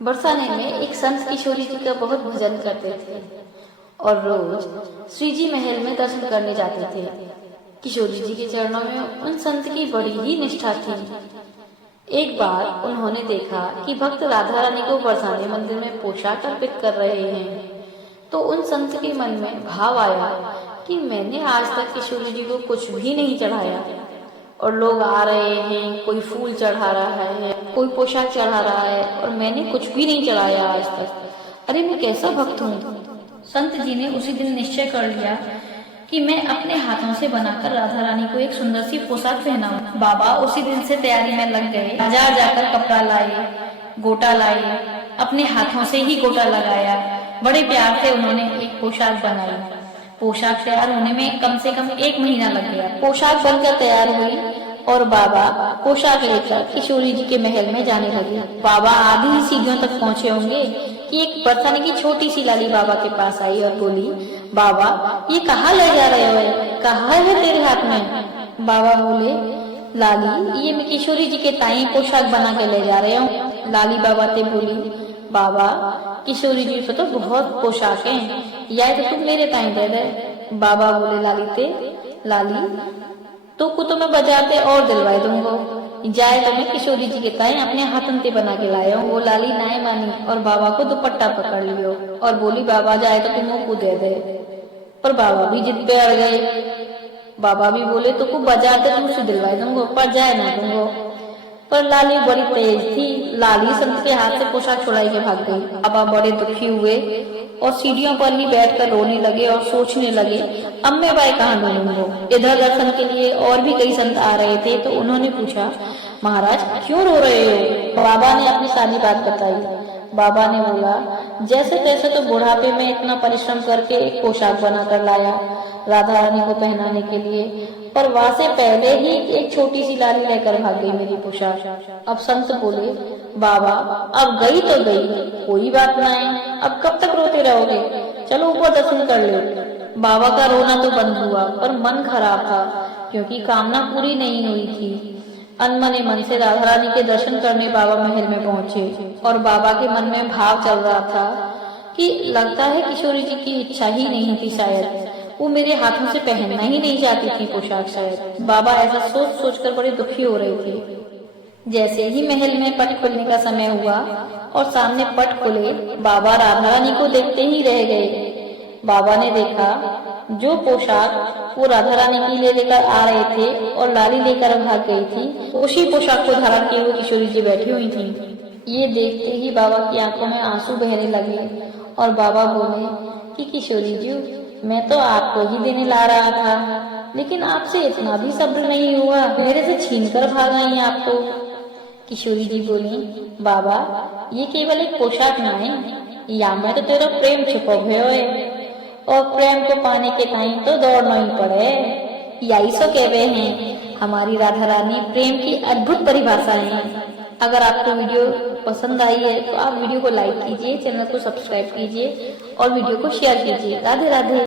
बरसाने में एक संत किशोरी जी का बहुत भजन करते थे और रोज श्री जी महल में दर्शन करने जाते थे। किशोरी जी के चरणों में उन संत की बड़ी ही निष्ठा थी। एक बार उन्होंने देखा कि भक्त राधा रानी को बरसाने मंदिर में पोशाक अर्पित कर रहे हैं, तो उन संत के मन में भाव आया कि मैंने आज तक किशोरी जी को कुछ भी नहीं चढ़ाया और लोग आ रहे हैं, कोई फूल चढ़ा रहा है, कोई पोशाक चढ़ा रहा है और मैंने कुछ भी नहीं चढ़ाया आज तक। अरे मैं कैसा भक्त हूँ। संत जी ने उसी दिन निश्चय कर लिया कि मैं अपने हाथों से बनाकर राधा रानी को एक सुंदर सी पोशाक पहनाऊं। बाबा उसी दिन से तैयारी में लग गए। बाजार जाकर कपड़ा लाए, गोटा लाए, अपने हाथों से ही गोटा लगाया। बड़े प्यार से उन्होंने एक पोशाक बनाई। पोशाक तैयार होने में कम से कम 1 महीना लग गया। पोशाक बनकर तैयार हुई और बाबा पोशाक लेकर किशोरी जी के महल में जाने लगे। बाबा आधी ही सीढ़ियों तक पहुँचे होंगे कि एक बरसाने की छोटी सी लाली बाबा के पास आई और बोली, बाबा ये कहाँ ले जा रहे हो, कहाँ है तेरे हाथ में? बाबा बोले, लाली ये मैं किशोरी जी के ताई पोशाक बना के ले जा रहे हूँ। लाली बाबा ते बोली, बाबा किशोरी जी पे तो बहुत पोशाक है, या तो तुम मेरे ताई दे दे। बाबा बोले लाली ते, लाली तो मैं बाजार ते और दिलवाई दूंगा, जाए तो मैं किशोरी जी के ताई अपने हाथन ते बना के लाया हूँ। वो लाली नाय मानी और बाबा को दुपट्टा पकड़ लियो और बोली, बाबा जाए तो तुम को दे दे। पर बाबा भी जिद पे अड़ गए। बाबा भी बोले तो को बाजार ते तुमसे दिलवाई दूंगा, पर जाए ना दूंगा। पर लाली बड़ी तेज थी। लाली संत के हाथ से पोशाक छुड़ाई के भाग गई। बाबा बड़े दुखी हुए और सीढ़ियों पर ही बैठकर रोने लगे और सोचने लगे, अब मैं भाई कहाँ ढूंढूंगा। इधर दर्शन के लिए और भी कई संत आ रहे थे, तो उन्होंने पूछा, महाराज क्यों रो रहे हो? बाबा ने अपनी सारी बात बताई। बाबा ने बोला, जैसे तैसे तो बुढ़ापे में इतना परिश्रम करके एक पोशाक बनाकर लाया राधा रानी को पहनाने के लिए, पर वहां से पहले ही एक छोटी सी लाली लेकर भाग गई मेरी पोशाक। अब संत बोले, बाबा अब गई तो गई, कोई बात नहीं, अब कब तक रोते रहोगे, चलो ऊपर दर्शन कर लो। बाबा का रोना तो बंद हुआ, पर मन खराब था क्योंकि कामना पूरी नहीं हुई थी। अनमने मन से राधा रानी के दर्शन करने बाबा महल में पहुंचे और बाबा के मन में भाव चल रहा था कि लगता है किशोरी जी की इच्छा ही नहीं थी, शायद वो मेरे हाथों से पहनना ही नहीं चाहती थी पोशाक। शायद बाबा ऐसा सोच सोचकर बड़े दुखी हो रहे थे। जैसे ही महल में पट खुलने का समय हुआ और सामने पट खुले, बाबा राधा रानी को देखते ही रह गए। बाबा ने देखा जो पोशाक वो राधा रानी के लिए लेकर आ रहे थे और लाली लेकर भाग गई थी, उसी पोशाक को धारण किए हुए किशोरी जी बैठी हुई थी। ये देखते ही बाबा की आंखों में आंसू बहने लगे और बाबा बोले कि किशोरी जी मैं तो आपको ही देने ला रहा था, लेकिन आपसे इतना भी सब्र नहीं हुआ, मेरे से छीन कर भाग आई आप तो। किशोरी जी बोली, बाबा ये केवल एक पोशाक नहीं, या में तो तेरा प्रेम छुपो है और प्रेम को पाने के टाइम तो दौड़ना ही पड़े। यही सो कहते हैं हमारी राधा रानी प्रेम की अद्भुत परिभाषा है। अगर आपको वीडियो पसंद आई है तो आप वीडियो को लाइक कीजिए, चैनल को सब्सक्राइब कीजिए और वीडियो को शेयर कीजिए। राधे राधे।